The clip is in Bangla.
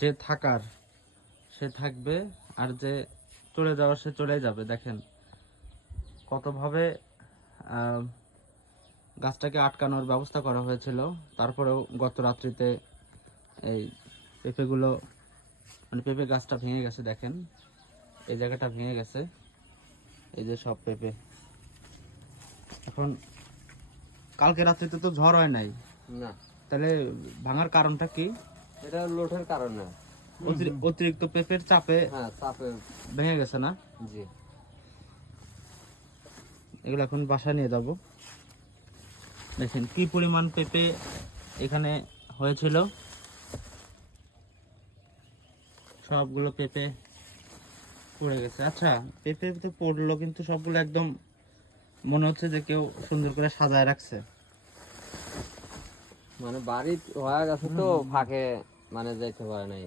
যে থাকার সে থাকবে, আর যে চলে যাওয়ার সে চলে যাবে। দেখেন কতভাবে গাছটাকে আটকানোর ব্যবস্থা করা হয়েছিল, তারপরেও গত রাত্রিতে এই পেঁপেগুলো, মানে পেঁপে গাছটা ভেঙে গেছে। দেখেন এই জায়গাটা ভেঙে গেছে, এই যে সব পেঁপে। এখন কালকে রাত্রিতে তো ঝড় হয় নাই, না তাহলে ভাঙার কারণটা কি? এটা লোডের কারণে, অতিরিক্ত পেঁপের চাপে হ্যাঁ চাপে ভেঙে গেছে না? জি। এগুলো এখন বাসা নিয়ে যাব। দেখেন কি পরিমাণ পেঁপে এখানে হয়েছিল, সবগুলো পেঁপে পড়ে গেছে। আচ্ছা, পেঁপে তো পড়লো, কিন্তু সবগুলো একদম মনে হচ্ছে যে কেউ সুন্দর করে সাজায় রাখছে। মানে বাড়ি হয়ে গেছে তো ফাঁকে, মানে যাইতে পারে নাই।